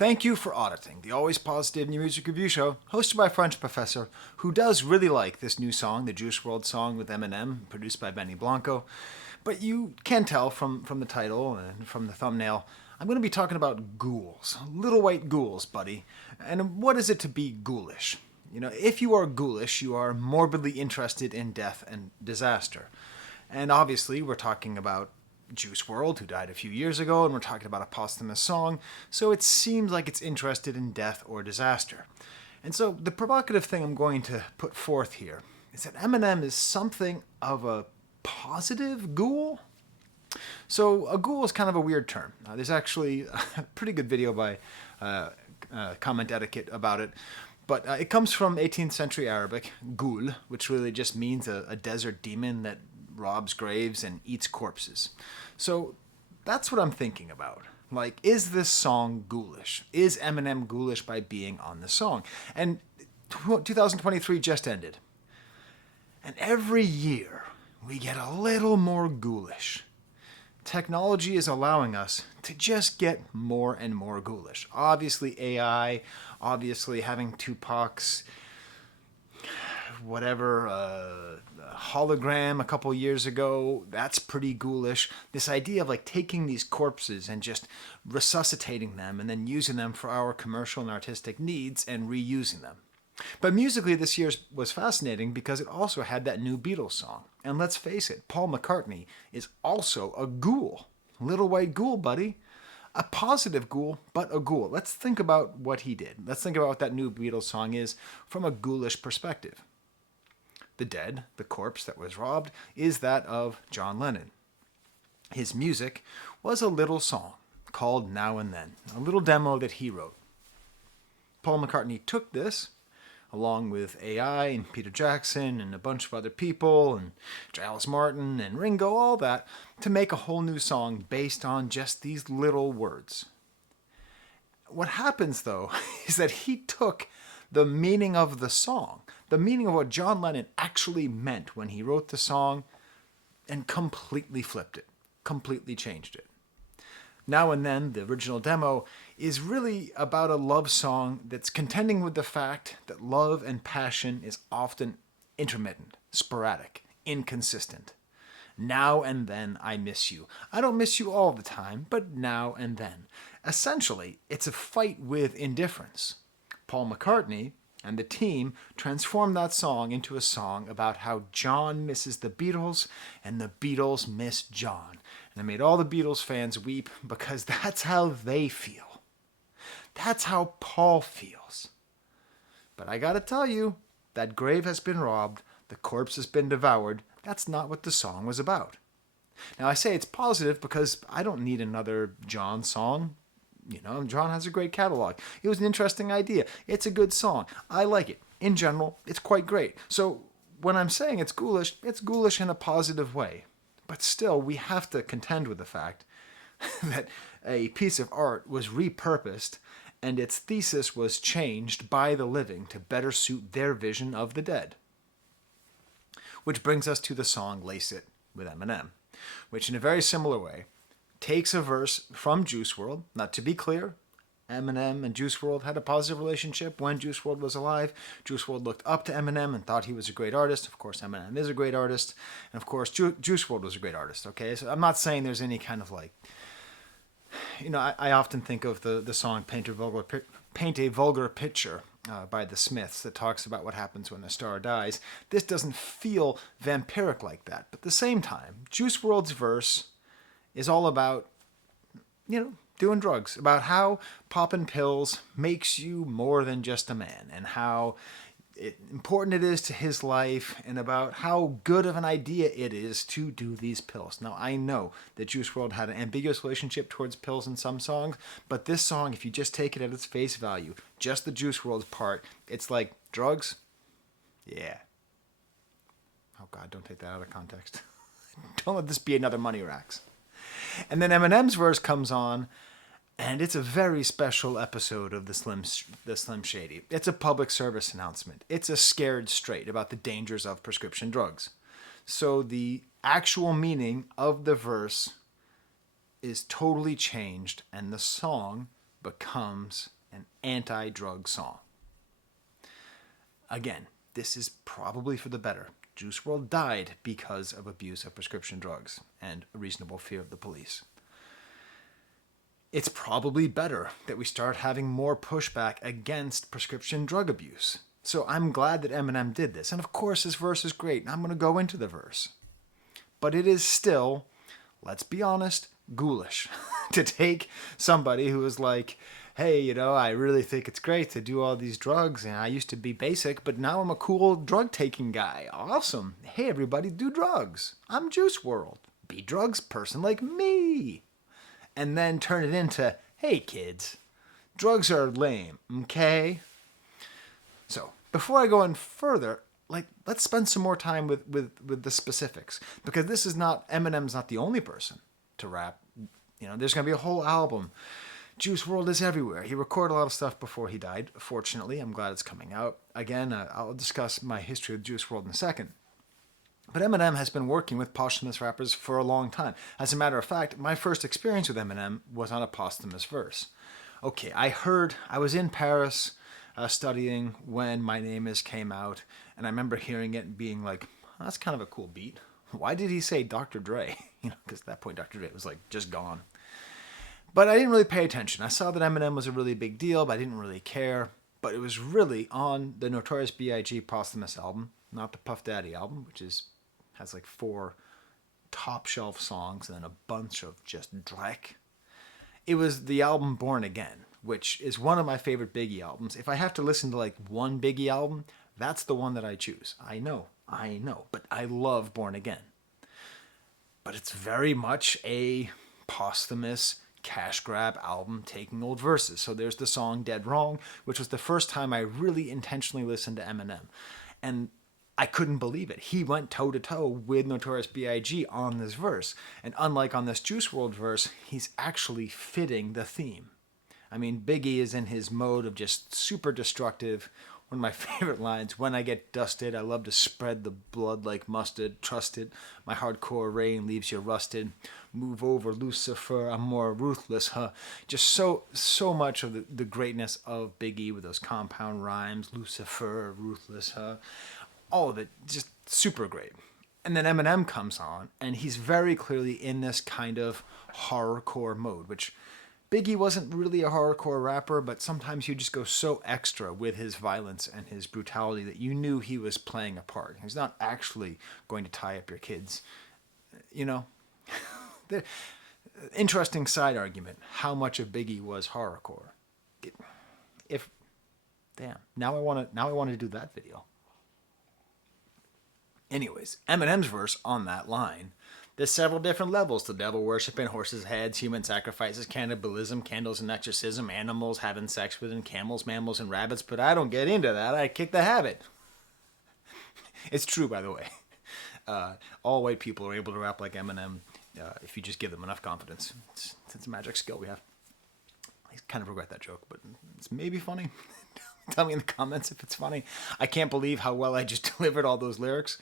Thank you for auditing the Always Positive New Music Review Show, hosted by a French professor who does really like this new song, the Juice WRLD song with Eminem, produced by Blanco. But you can tell from the title and from the thumbnail, I'm going to be talking about ghouls, little white ghouls, buddy. And what is it to be ghoulish? You know, if you are ghoulish, you are morbidly interested in death and disaster. And obviously, we're talking about Juice WRLD, who died a few years ago, and we're talking about a posthumous song, so it seems like it's interested in death or disaster. And so the provocative thing I'm going to put forth here is that Eminem is something of a positive ghoul. So a ghoul is kind of a weird term. There's actually a pretty good video by Comment Etiquette about it. But it comes from 18th century Arabic, ghoul, which really just means a desert demon that robs graves and eats corpses. So that's what I'm thinking about. Like, is this song ghoulish? Is Eminem ghoulish by being on the song? And 2023 just ended. And every year, we get a little more ghoulish. Technology is allowing us to just get more and more ghoulish. Obviously AI, obviously having Tupac's hologram a couple years ago, that's pretty ghoulish. This idea of like taking these corpses and just resuscitating them and then using them for our commercial and artistic needs and reusing them. But musically, this year was fascinating because it also had that new Beatles song. And let's face it, Paul McCartney is also a ghoul. Little white ghoul, buddy. A positive ghoul, but a ghoul. Let's think about what he did. Let's think about what that new Beatles song is from a ghoulish perspective. The dead, the corpse that was robbed, is that of John Lennon. His music was a little song called Now and Then, a little demo that he wrote. Paul McCartney took this, along with AI and Peter Jackson and a bunch of other people and Giles Martin and Ringo, all that, to make a whole new song based on just these little words. What happens, though, is that he took the meaning of the song, the meaning of what John Lennon actually meant when he wrote the song, and completely flipped it, completely changed it. Now and Then, the original demo, is really about a love song that's contending with the fact that love and passion is often intermittent, sporadic, inconsistent. Now and then I miss you. I don't miss you all the time, but now and then. Essentially, it's a fight with indifference. Paul McCartney and the team transformed that song into a song about how John misses the Beatles and the Beatles miss John. And it made all the Beatles fans weep because that's how they feel. That's how Paul feels. But I gotta tell you, that grave has been robbed, the corpse has been devoured. That's not what the song was about. Now I say it's positive because I don't need another John song. You know, John has a great catalog. It was an interesting idea. It's a good song. I like it. In general, it's quite great. So when I'm saying it's ghoulish in a positive way. But still, we have to contend with the fact that a piece of art was repurposed and its thesis was changed by the living to better suit their vision of the dead. Which brings us to the song Lace It with Eminem, which in a very similar way takes a verse from Juice WRLD. Now, to be clear, Eminem and Juice WRLD had a positive relationship when Juice WRLD was alive. Juice WRLD looked up to Eminem and thought he was a great artist. Of course, Eminem is a great artist. And of course, Juice WRLD was a great artist, okay? So I'm not saying there's any kind of like, you know, I often think of the song Paint a Vulgar Picture by the Smiths that talks about what happens when a star dies. This doesn't feel vampiric like that. But at the same time, Juice WRLD's verse is all about, you know, doing drugs, about how popping pills makes you more than just a man, and how important it is to his life, and about how good of an idea it is to do these pills. Now, I know that Juice WRLD had an ambiguous relationship towards pills in some songs, but this song, if you just take it at its face value, just the Juice WRLD part, it's like, drugs? Yeah. Oh God, don't take that out of context. Don't let this be another Money Racks. And then Eminem's verse comes on, and it's a very special episode of the Slim Shady. It's a public service announcement. It's a scared straight about the dangers of prescription drugs. So the actual meaning of the verse is totally changed, and the song becomes an anti-drug song. Again, this is probably for the better. Juice WRLD died because of abuse of prescription drugs and a reasonable fear of the police. It's probably better that we start having more pushback against prescription drug abuse. So I'm glad that Eminem did this. And of course, his verse is great, and I'm going to go into the verse. But it is still, let's be honest, ghoulish to take somebody who is like, hey, I really think it's great to do all these drugs, and I used to be basic, but now I'm a cool drug-taking guy. Awesome. Hey, everybody, do drugs. I'm Juice WRLD. Be drugs person like me. And then turn it into, hey, kids, drugs are lame, okay? So, before I go on further, let's spend some more time with the specifics, because this is not, Eminem's not the only person to rap. There's going to be a whole album. Juice WRLD is everywhere. He recorded a lot of stuff before he died. Fortunately, I'm glad it's coming out. Again, I'll discuss my history with Juice WRLD in a second. But Eminem has been working with posthumous rappers for a long time. As a matter of fact, my first experience with Eminem was on a posthumous verse. Okay, I was in Paris studying when My Name Is came out, and I remember hearing it and being like, oh, that's kind of a cool beat. Why did he say Dr. Dre? Because at that point Dr. Dre was just gone. But I didn't really pay attention. I saw that Eminem was a really big deal, but I didn't really care. But it was really on the Notorious B.I.G. posthumous album, not the Puff Daddy album, which has 4 top shelf songs and then a bunch of just dreck. It was the album Born Again, which is one of my favorite Biggie albums. If I have to listen to one Biggie album, that's the one that I choose. I know, but I love Born Again. But it's very much a posthumous cash grab album taking old verses. So there's the song Dead Wrong, which was the first time I really intentionally listened to Eminem. And I couldn't believe it. He went toe-to-toe with Notorious B.I.G. on this verse. And unlike on this Juice WRLD verse, he's actually fitting the theme. I mean, Biggie is in his mode of just super destructive. One of my favorite lines, when I get dusted, I love to spread the blood like mustard. Trusted, my hardcore rain leaves you rusted. Move over, Lucifer, I'm more ruthless, huh? Just so much of the greatness of Biggie with those compound rhymes. Lucifer, ruthless, huh? All of it, just super great. And then Eminem comes on, and he's very clearly in this kind of horrorcore mode, which Biggie wasn't really a horrorcore rapper, but sometimes you just go so extra with his violence and his brutality that you knew he was playing a part. He's not actually going to tie up your kids. The interesting side argument, how much of Biggie was horrorcore. Now I want to do that video. Anyways, Eminem's verse on that line, there's several different levels to devil worshiping, horses' heads, human sacrifices, cannibalism, candles and exorcism, animals having sex with, and camels, mammals, and rabbits, but I don't get into that. I kick the habit. It's true, by the way. All white people are able to rap like Eminem if you just give them enough confidence. It's a magic skill we have. I kind of regret that joke, but it's maybe funny. Tell me in the comments if it's funny. I can't believe how well I just delivered all those lyrics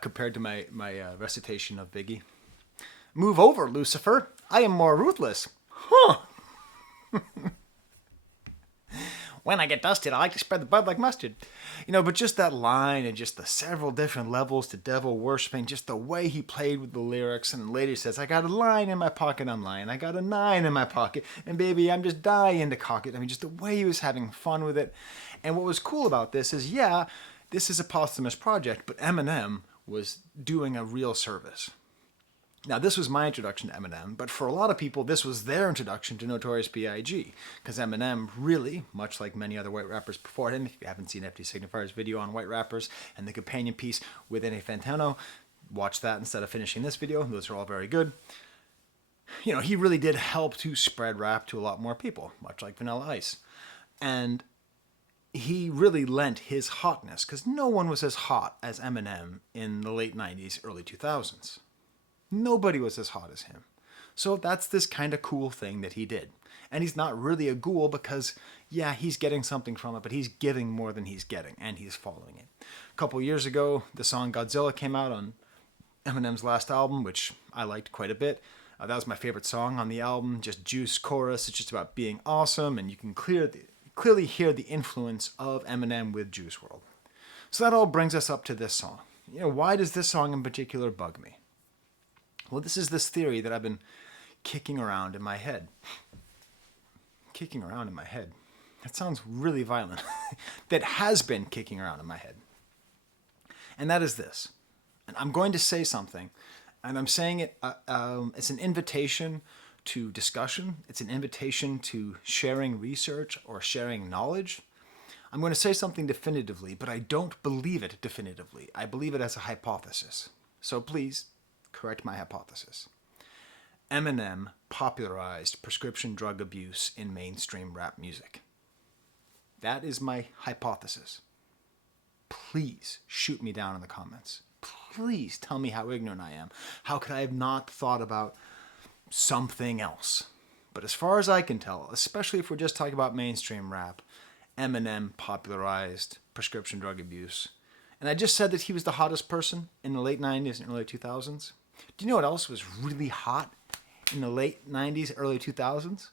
compared to my recitation of Biggie. Move over, Lucifer. I am more ruthless. Huh. When I get dusted, I like to spread the blood like mustard. But just that line and just the several different levels to devil worshiping, just the way he played with the lyrics. And later he says, I got a line in my pocket, I'm lying. I got a 9 in my pocket, and baby, I'm just dying to cock it. I mean, just the way he was having fun with it. And what was cool about this is, this is a posthumous project, but Eminem was doing a real service. Now, this was my introduction to Eminem, but for a lot of people, this was their introduction to Notorious B.I.G. Because Eminem really, much like many other white rappers before him, if you haven't seen FD Signifier's video on white rappers and the companion piece with N.A. Fantano, watch that instead of finishing this video. Those are all very good. He really did help to spread rap to a lot more people, much like Vanilla Ice. And he really lent his hotness, because no one was as hot as Eminem in the late 90s, early 2000s. Nobody was as hot as him. So that's this kind of cool thing that he did. And he's not really a ghoul because, he's getting something from it, but he's giving more than he's getting, and he's following it. A couple years ago, the song Godzilla came out on Eminem's last album, which I liked quite a bit. That was my favorite song on the album, just Juice chorus. It's just about being awesome, and you can clearly hear the influence of Eminem with Juice WRLD. So that all brings us up to this song. Why does this song in particular bug me? Well, this is this theory that I've been kicking around in my head. Kicking around in my head. That sounds really violent. That has been kicking around in my head. And that is this. And I'm going to say something, and I'm saying it, it's an invitation to discussion. It's an invitation to sharing research or sharing knowledge. I'm going to say something definitively, but I don't believe it definitively. I believe it as a hypothesis. So please, correct my hypothesis. Eminem popularized prescription drug abuse in mainstream rap music. That is my hypothesis. Please shoot me down in the comments. Please tell me how ignorant I am. How could I have not thought about something else? But as far as I can tell, especially if we're just talking about mainstream rap, Eminem popularized prescription drug abuse. And I just said that he was the hottest person in the late 90s and early 2000s. Do you know what else was really hot in the late 90s, early 2000s?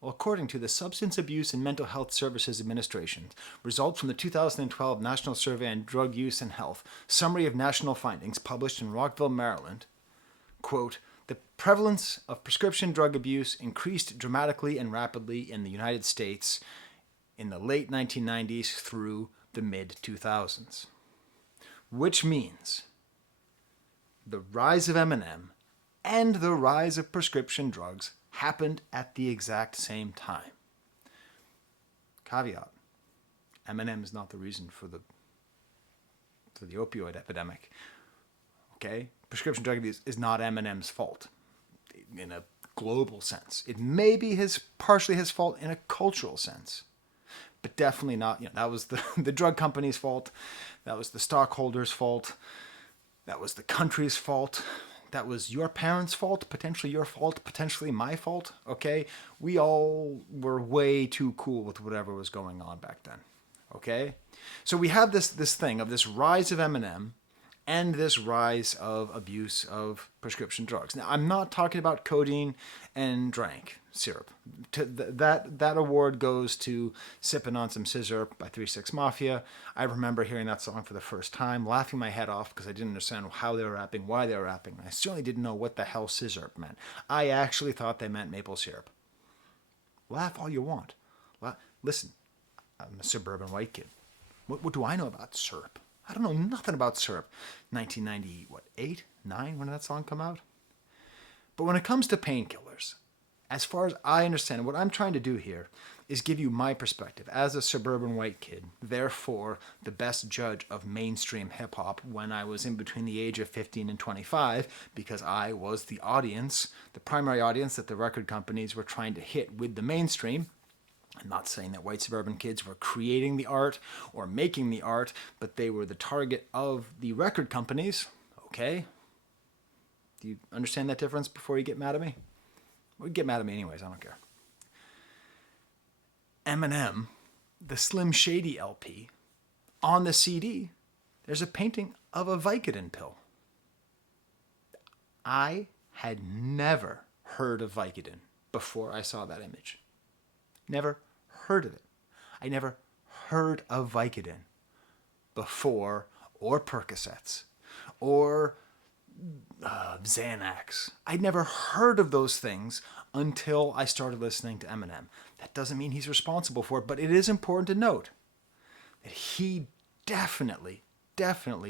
Well, according to the Substance Abuse and Mental Health Services Administration, results from the 2012 National Survey on Drug Use and Health, Summary of National Findings, published in Rockville, Maryland, quote, the prevalence of prescription drug abuse increased dramatically and rapidly in the United States in the late 1990s through the mid-2000s. Which means the rise of Eminem and the rise of prescription drugs happened at the exact same time. Caveat: Eminem is not the reason for the opioid epidemic. Okay? Prescription drug abuse is not Eminem's fault in a global sense. It may be partially his fault in a cultural sense, but definitely not. That was the drug company's fault. That was the stockholders' fault. That was the country's fault. That was your parents' fault, potentially your fault, potentially my fault, okay? We all were way too cool with whatever was going on back then, okay? So we have this thing of this rise of Eminem and this rise of abuse of prescription drugs. Now, I'm not talking about codeine and drank syrup. That award goes to Sippin' on Some Scissor by 3 6 Mafia. I remember hearing that song for the first time, laughing my head off because I didn't understand how they were rapping, why they were rapping. I certainly didn't know what the hell scissor meant. I actually thought they meant maple syrup. Laugh all you want. Listen, I'm a suburban white kid. What do I know about syrup? I don't know nothing about syrup. 1998, 9, when did that song come out? But when it comes to painkillers, as far as I understand, what I'm trying to do here is give you my perspective as a suburban white kid, therefore the best judge of mainstream hip-hop when I was in between the age of 15 and 25, because I was the audience, the primary audience that the record companies were trying to hit with the mainstream. I'm not saying that white suburban kids were creating the art or making the art, but they were the target of the record companies, okay? Do you understand that difference before you get mad at me? Well, get mad at me anyways, I don't care. Eminem, the Slim Shady LP, on the CD, there's a painting of a Vicodin pill. I had never heard of Vicodin before I saw that image. Never heard of it. I never heard of Vicodin before, or Percocets, or Xanax. I'd never heard of those things until I started listening to Eminem. That doesn't mean he's responsible for it, but it is important to note that he definitely,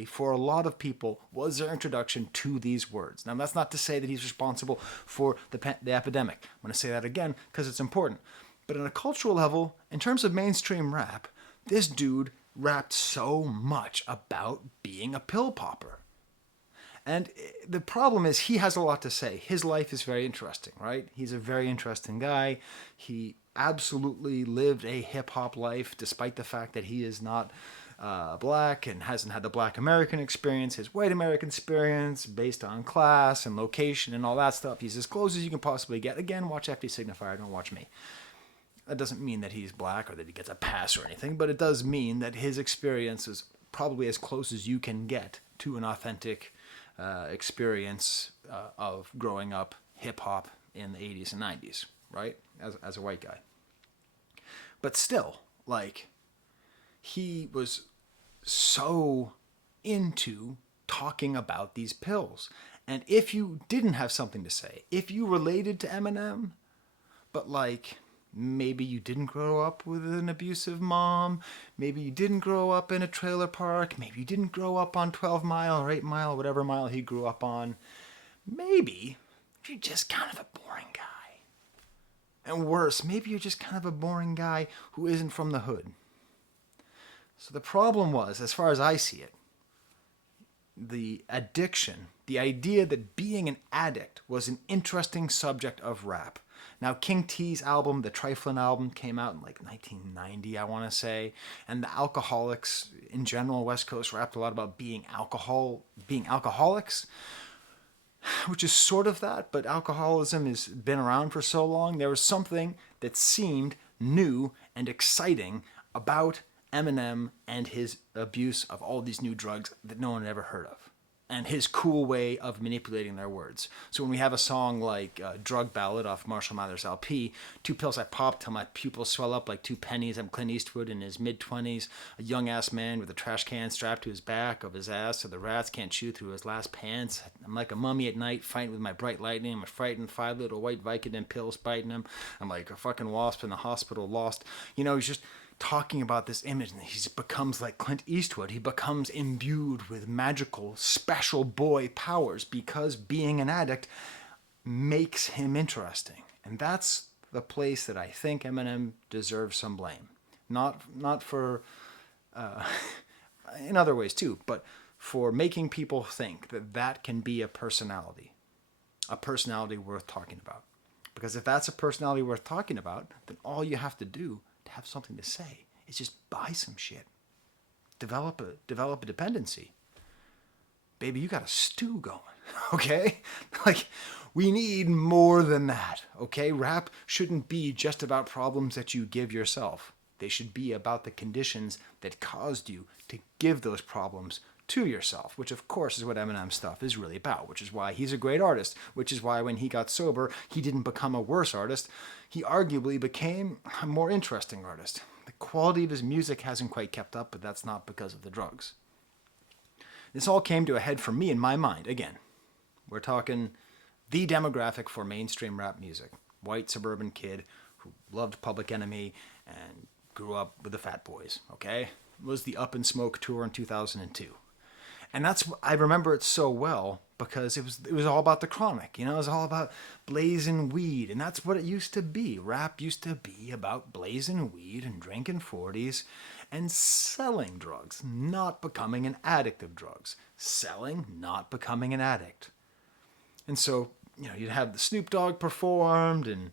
for a lot of people, was their introduction to these words. Now, that's not to say that he's responsible for the epidemic. I'm going to say that again because it's important. But on a cultural level, in terms of mainstream rap, this dude rapped so much about being a pill popper. And the problem is he has a lot to say. His life is very interesting, right? He's a very interesting guy. He absolutely lived a hip-hop life, despite the fact that he is not black and hasn't had the black American experience, his white American experience based on class and location and all that stuff. He's as close as you can possibly get. Again, watch FD Signifier, don't watch me. That doesn't mean that he's black or that he gets a pass or anything, but it does mean that his experience is probably as close as you can get to an authentic experience of growing up hip hop in the 80s and 90s, right? As a white guy. But still, like, he was so into talking about these pills. And if you didn't have something to say, if you related to Eminem, but like maybe you didn't grow up with an abusive mom, maybe you didn't grow up in a trailer park, maybe you didn't grow up on 12 Mile or 8 Mile, whatever mile he grew up on, maybe you're just kind of a boring guy. And worse, maybe you're just kind of a boring guy who isn't from the hood. So the problem was, as far as I see it, the addiction, the idea that being an addict was an interesting subject of rap. Now, King T's album, the Triflin' album, came out in like 1990, I want to say, and the Alcoholics in general, West Coast rapped a lot about being alcoholics, which is sort of that, but alcoholism has been around for so long. There was something that seemed new and exciting about Eminem and his abuse of all these new drugs that no one had ever heard of, and his cool way of manipulating their words. So when we have a song like Drug Ballad off Marshall Mathers LP, 2 pills I popped till my pupils swell up like 2 pennies. I'm Clint Eastwood in his mid-20s, a young-ass man with a trash can strapped to his back of his ass so the rats can't chew through his last pants. I'm like a mummy at night fighting with my bright lightning. I'm a frightened 5 little white Vicodin pills biting him. I'm like a fucking wasp in the hospital lost. You know, he's just talking about this image, and he becomes like Clint Eastwood. He becomes imbued with magical, special boy powers because being an addict makes him interesting. And that's the place that I think Eminem deserves some blame. Not for, in other ways too, but for making people think that that can be a personality worth talking about. Because if that's a personality worth talking about, then all you have to do have something to say is just buy some shit, develop a dependency. Baby, you got a stew going. Okay, like, we need more than that. Okay, rap shouldn't be just about problems that you give yourself. They should be about the conditions that caused you to give those problems to yourself, which of course is what Eminem's stuff is really about, which is why he's a great artist, which is why when he got sober, he didn't become a worse artist. He arguably became a more interesting artist. The quality of his music hasn't quite kept up, but that's not because of the drugs. This all came to a head for me in my mind. Again, we're talking the demographic for mainstream rap music. White suburban kid who loved Public Enemy and grew up with the Fat Boys, okay? It was the Up in Smoke tour in 2002. And I remember it so well because it was all about the chronic, you know, it was all about blazing weed, and that's what it used to be. Rap used to be about blazing weed and drinking 40s and selling drugs, not becoming an addict of drugs. Selling, not becoming an addict. And so, you know, you'd have the Snoop Dogg performed and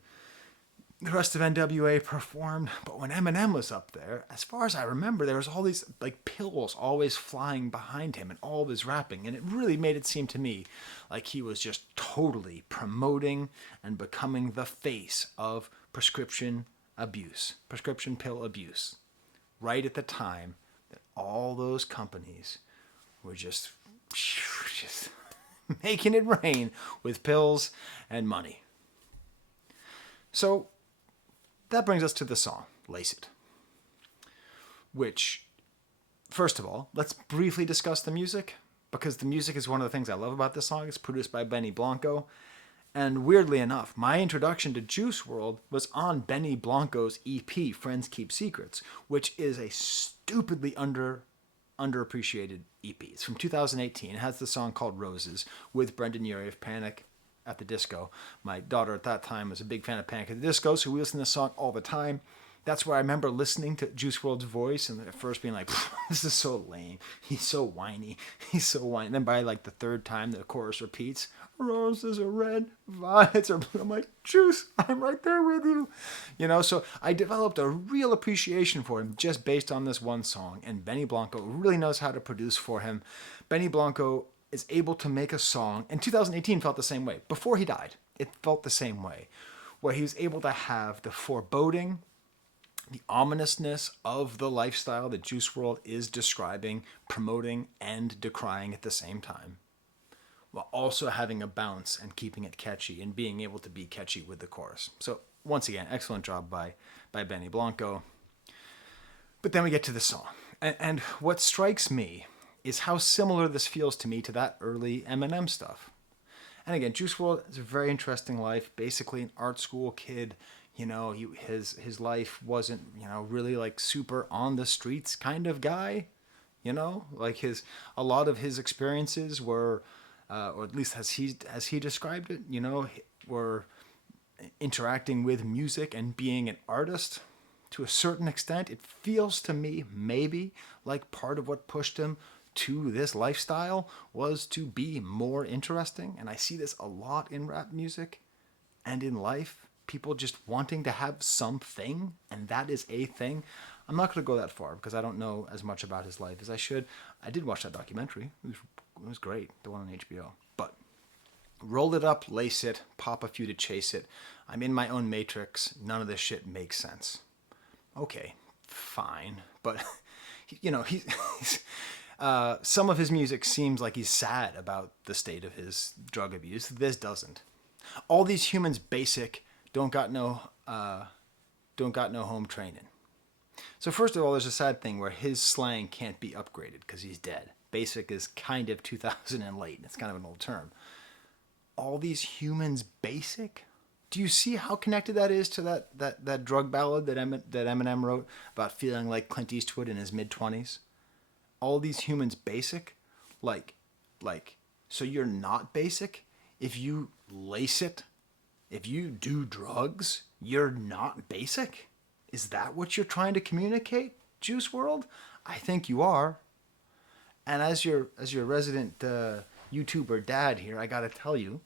the rest of NWA performed, but when Eminem was up there, as far as I remember, there was all these like pills always flying behind him and all of his rapping, and it really made it seem to me like he was just totally promoting and becoming the face of prescription pill abuse, right at the time that all those companies were just making it rain with pills and money. So that brings us to the song, Lace It, which, first of all, let's briefly discuss the music, because the music is one of the things I love about this song. It's produced by Benny Blanco, and weirdly enough, my introduction to Juice WRLD was on Benny Blanco's EP, Friends Keep Secrets, which is a stupidly underappreciated EP. It's from 2018. It has the song called Roses with Brendan Urie of Panic at the Disco. My daughter at that time was a big fan of Panic at the Disco, so we listened to this song all the time. That's where I remember listening to Juice WRLD's voice and at first being like, this is so lame. He's so whiny. And then by like the third time the chorus repeats, roses are red, violets are blue. I'm like, Juice, I'm right there with you. You know, so I developed a real appreciation for him just based on this one song. And Benny Blanco really knows how to produce for him. Benny Blanco is able to make a song, and 2018 felt the same way. Before he died, it felt the same way, where he was able to have the foreboding, the ominousness of the lifestyle that Juice WRLD is describing, promoting, and decrying at the same time, while also having a bounce and keeping it catchy and being able to be catchy with the chorus. So once again, excellent job by Benny Blanco. But then we get to the song. And what strikes me is how similar this feels to me to that early Eminem stuff. And again, Juice WRLD is a very interesting life. Basically, an art school kid. His life wasn't really like super on the streets kind of guy. Like a lot of his experiences were, or at least as he described it, were interacting with music and being an artist. To a certain extent, it feels to me maybe like part of what pushed him to this lifestyle was to be more interesting. And I see this a lot in rap music and in life. People just wanting to have something, and that is a thing. I'm not going to go that far because I don't know as much about his life as I should. I did watch that documentary. It was great, the one on HBO. But roll it up, lace it, pop a few to chase it. I'm in my own matrix. None of this shit makes sense. Okay, fine, but he's some of his music seems like he's sad about the state of his drug abuse. This doesn't. All these humans basic don't got no home training. So first of all, there's a sad thing where his slang can't be upgraded because he's dead. Basic is kind of 2000 and late. It's kind of an old term. All these humans basic? Do you see how connected that is to that drug ballad that Eminem wrote about feeling like Clint Eastwood in his mid-20s? All these humans basic? Like, so you're not basic? If you lace it, if you do drugs, you're not basic? Is that what you're trying to communicate, Juice WRLD? I think you are. And as your resident YouTuber dad here, I gotta tell you,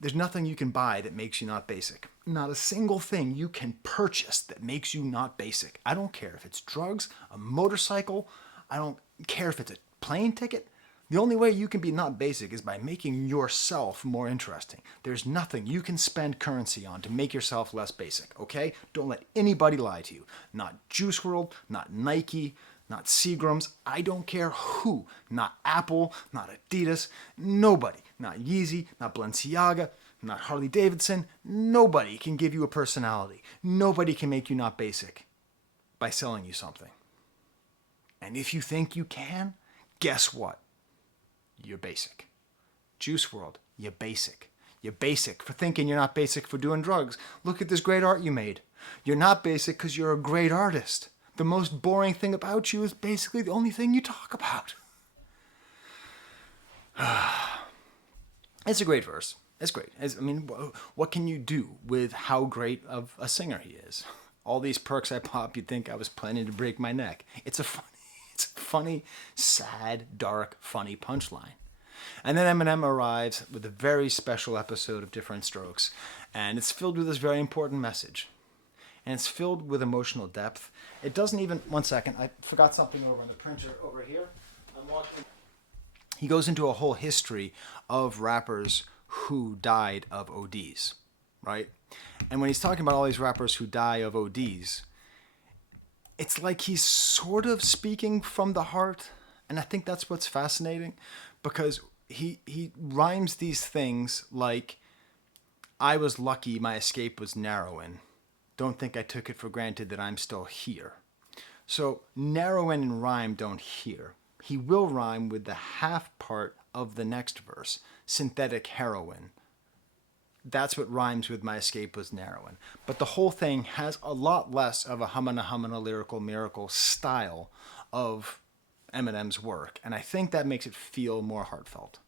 there's nothing you can buy that makes you not basic. Not a single thing you can purchase that makes you not basic. I don't care if it's drugs, a motorcycle, I don't care if it's a plane ticket. The only way you can be not basic is by making yourself more interesting. There's nothing you can spend currency on to make yourself less basic, okay? Don't let anybody lie to you. Not Juice WRLD, not Nike, not Seagram's, I don't care who. Not Apple, not Adidas, nobody. Not Yeezy, not Balenciaga, not Harley Davidson. Nobody can give you a personality. Nobody can make you not basic by selling you something. And if you think you can, guess what? You're basic. Juice WRLD, you're basic. You're basic for thinking you're not basic for doing drugs. Look at this great art you made. You're not basic because you're a great artist. The most boring thing about you is basically the only thing you talk about. It's a great verse. It's great. What can you do with how great of a singer he is? All these perks I pop, you'd think I was planning to break my neck. It's a funny, sad, dark, funny punchline. And then Eminem arrives with a very special episode of Different Strokes, and it's filled with this very important message. And it's filled with emotional depth. It doesn't even... One second, I forgot something over on the printer over here. I'm walking... He goes into a whole history of rappers who died of ODs, right? And when he's talking about all these rappers who die of ODs, it's like he's sort of speaking from the heart. And I think that's what's fascinating, because he rhymes these things like, I was lucky my escape was narrowing. Don't think I took it for granted that I'm still here. So narrowing and rhyme don't hear. He will rhyme with the half part of the next verse, synthetic heroin. That's what rhymes with my escape was narrowing. But the whole thing has a lot less of a humana lyrical miracle style of Eminem's work. And I think that makes it feel more heartfelt.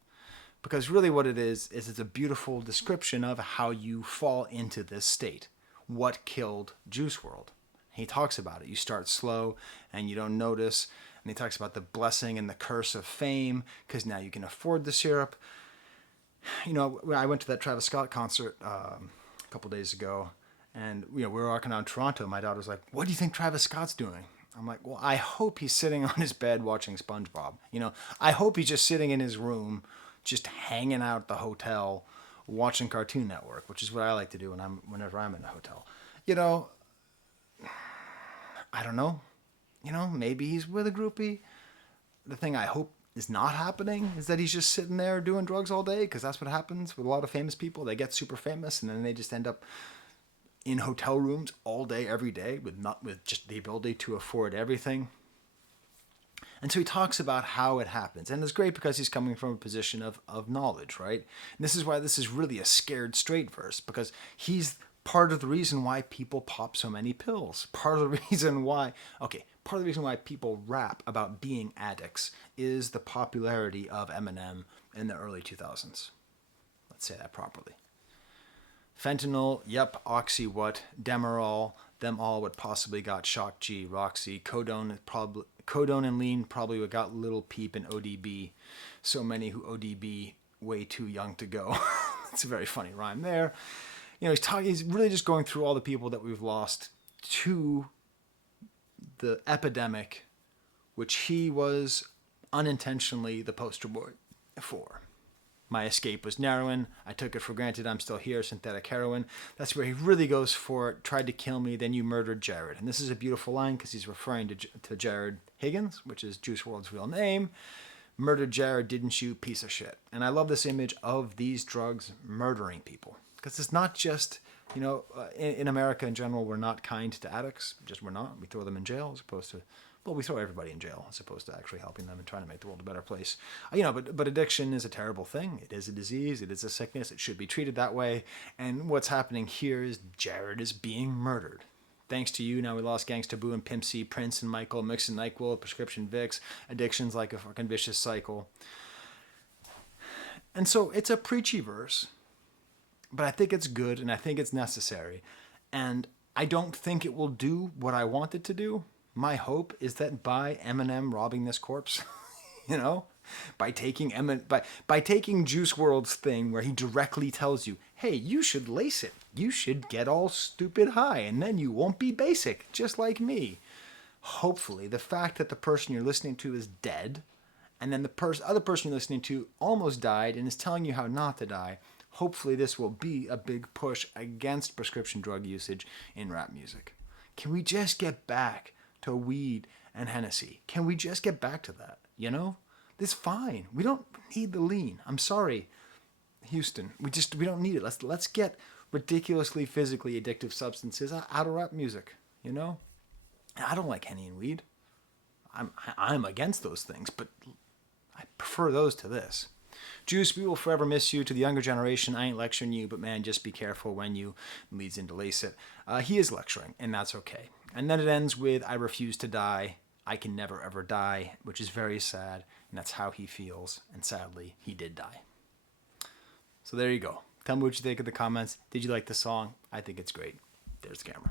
Because really what it is it's a beautiful description of how you fall into this state. What killed Juice WRLD? He talks about it. You start slow and you don't notice. And he talks about the blessing and the curse of fame, because now you can afford the syrup. You know, I went to that Travis Scott concert a couple days ago, and we were walking around Toronto. My daughter was like, "What do you think Travis Scott's doing?" I'm like, "Well, I hope he's sitting on his bed watching SpongeBob. I hope he's just sitting in his room, just hanging out at the hotel, watching Cartoon Network, which is what I like to do whenever I'm in a hotel. I don't know. Maybe he's with a groupie. The thing I hope is not happening is that he's just sitting there doing drugs all day, because that's what happens with a lot of famous people. They get super famous and then they just end up in hotel rooms all day, every day, with just the ability to afford everything. And so he talks about how it happens. And it's great because he's coming from a position of knowledge, right? And this is why this is really a scared straight verse, because he's part of the reason why people pop so many pills. Part of the reason why people rap about being addicts is the popularity of Eminem in the early 2000s. Let's say that properly. Fentanyl, yep, oxy what, Demerol, them all what possibly got Shock G, Roxy, Codone and lean probably what got Little Peep and ODB. So many who ODB way too young to go. It's a very funny rhyme there. He's really just going through all the people that we've lost to the epidemic, which he was unintentionally the poster boy for. My escape was narrowing. I took it for granted. I'm still here. Synthetic heroin. That's where he really goes for it. Tried to kill me. Then you murdered Jared. And this is a beautiful line because he's referring to Jared Higgins, which is Juice WRLD's real name. Murdered Jared, didn't you? Piece of shit. And I love this image of these drugs murdering people. Because it's not just, in America in general, we're not kind to addicts. Just we're not. We throw them in jail as opposed to... Well, we throw everybody in jail as opposed to actually helping them and trying to make the world a better place. But addiction is a terrible thing. It is a disease. It is a sickness. It should be treated that way. And what's happening here is Jared is being murdered. Thanks to you, now we lost Gangsta Boo and Pimp C, Prince and Michael, Mix and NyQuil, prescription Vicks, addictions like a fucking vicious cycle. And so it's a preachy verse, but I think it's good and I think it's necessary. And I don't think it will do what I want it to do. My hope is that by Eminem robbing this corpse, by taking Juice WRLD's thing where he directly tells you, hey, you should lace it. You should get all stupid high and then you won't be basic, just like me. Hopefully, the fact that the person you're listening to is dead and then the other person you're listening to almost died and is telling you how not to die, hopefully this will be a big push against prescription drug usage in rap music. Can we just get back to weed and Hennessy? Can we just get back to that? This fine. We don't need the lean. I'm sorry, Houston. We don't need it. Let's get ridiculously physically addictive substances out of rap music. I don't like Henny and weed. I'm against those things, but I prefer those to this. Juice, we will forever miss you. To the younger generation, I ain't lecturing you, but man, just be careful when you leads into lace it. He is lecturing, and that's okay. And then it ends with, I refuse to die. I can never ever die, which is very sad. And that's how he feels. And sadly, he did die. So there you go. Tell me what you think in the comments. Did you like the song? I think it's great. There's the camera.